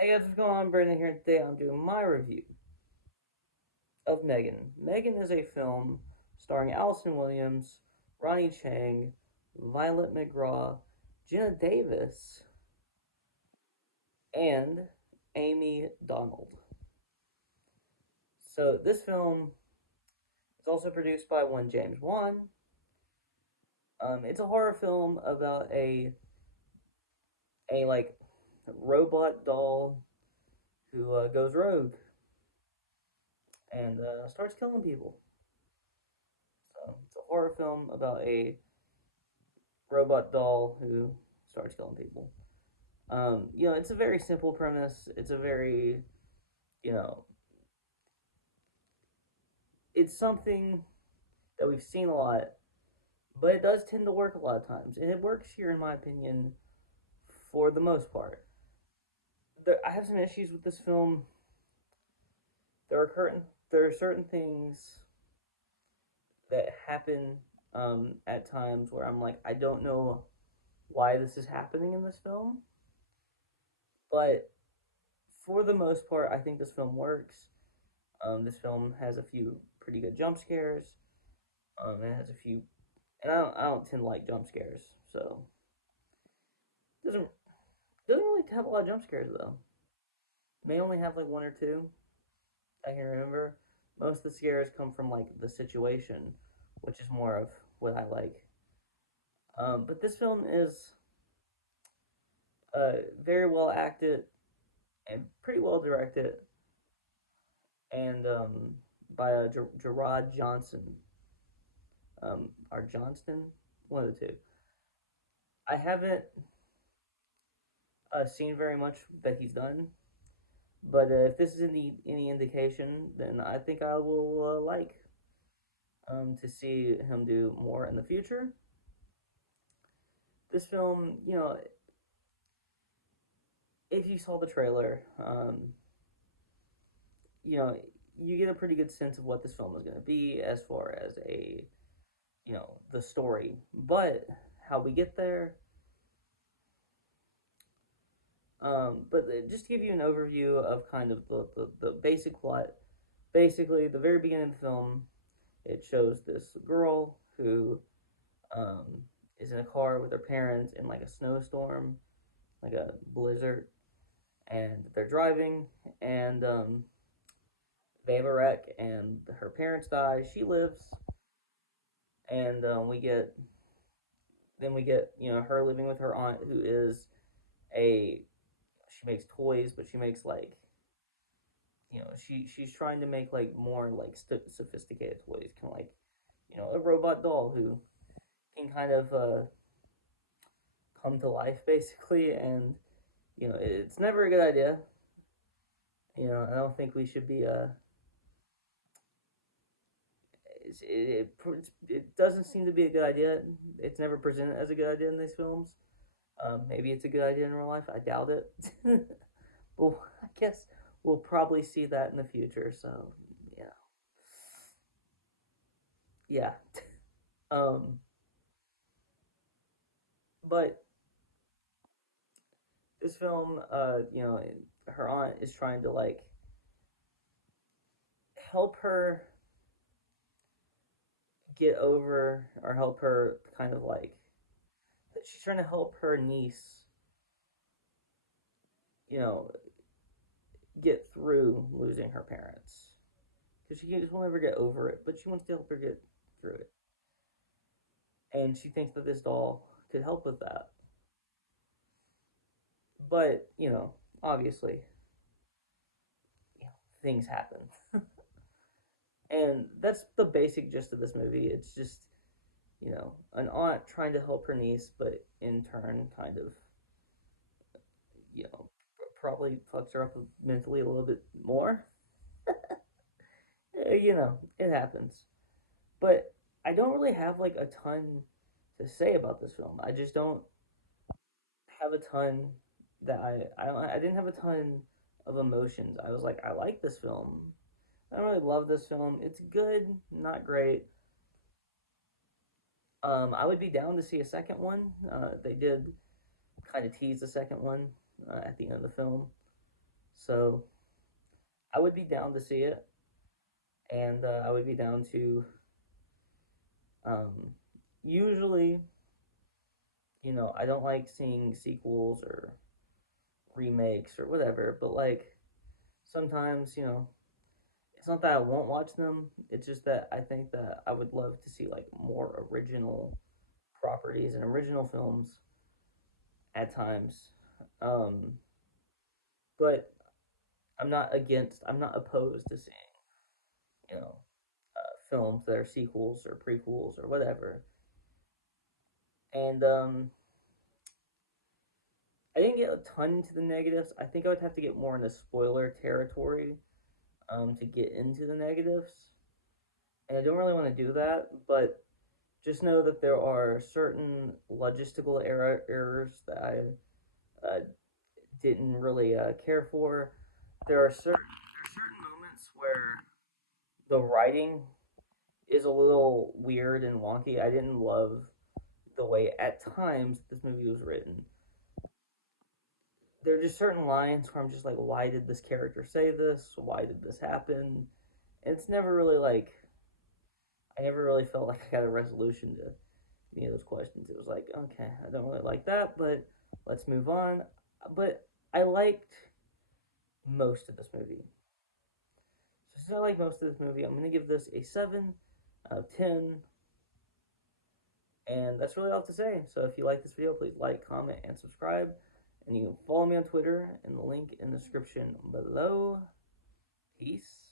Hey guys, what's going on? Brandon here. Today I'm doing my review of M3GAN. M3GAN is a film starring Alison Williams, Ronnie Chang, Violet McGraw, Jenna Davis, and Amy Donald. So this film is also produced by one James Wan. It's a horror film about a like robot doll who goes rogue and starts killing people. So it's a horror film about a robot doll who starts killing people. It's a very simple premise. It's a very, you know, it's something that we've seen a lot, but it does tend to work a lot of times, and it works here, in my opinion, for the most part. I have some issues with this film. There are certain things that happen at times where I'm like, I don't know why this is happening in this film, but for the most part, I think this film works. This film has a few pretty good jump scares. It has a few, and I don't tend to like jump scares, so it doesn't really have a lot of jump scares though. It may only have like one or two I can remember. Most of the scares come from like the situation, which is more of what I like. But this film is very well acted and pretty well directed, and by Gerard Johnson, or Johnston, one of the two. I haven't seen very much that he's done, but if this is any indication, then I think I will like to see him do more in the future. This film, if you saw the trailer, you know, you get a pretty good sense of what this film is going to be as far as the story. But how we get there, but just to give you an overview of kind of the basic plot, basically, the very beginning of the film, it shows this girl who um, is in a car with her parents in like a snowstorm, like a blizzard, and they're driving, and they have a wreck, and her parents die. She lives, and we get her living with her aunt, who is a she makes toys, but she makes like she's trying to make like more like sophisticated toys, kind of like a robot doll who can kind of come to life basically, and it's never a good idea. I don't think we should be it doesn't seem to be a good idea. It's never presented as a good idea in these films. Maybe it's a good idea in real life. I doubt it. Well, I guess we'll probably see that in the future. So yeah, yeah. um, but this film, her aunt is trying to like help her get over, or help her kind of like she's trying to help her niece, you know, get through losing her parents, because she just will never get over it, but she wants to help her get through it, and she thinks that this doll could help with that. But obviously, things happen, and that's the basic gist of this movie. It's just an aunt trying to help her niece, but in turn, kind of you know probably fucks her up mentally a little bit more. It happens. But I don't really have like a ton to say about this film. I just don't have a ton that I didn't have a ton of emotions. I was like, I like this film. I don't really love this film. It's good, not great. I would be down to see a second one. They did kind of tease the second one at the end of the film. So I would be down to see it, and I would be down to. Um, Usually, I don't like seeing sequels or remakes or whatever, but like sometimes, it's not that I won't watch them. It's just that I think that I would love to see like more original properties and original films at times. Um, but I'm not opposed to seeing, you know, films that are sequels or prequels or whatever. And I didn't get a ton into the negatives. I think I would have to get more into spoiler territory to get into the negatives. And I don't really want to do that, but just know that there are certain logistical errors that I didn't really care for. There are certain moments where the writing is a little weird and wonky. I didn't love the way at times this movie was written. There are just certain lines where I'm just like, why did this character say this? Why did this happen? And it's never really like I never really felt like I got a resolution to any of those questions. It was like, okay, I don't really like that, but let's move on. But I liked most of this movie. So since I like most of this movie, I'm gonna give this a 7 out of 10. And that's really all I have to say. So if you like this video, please like, comment, and subscribe. And you can follow me on Twitter in the link in the description below. Peace.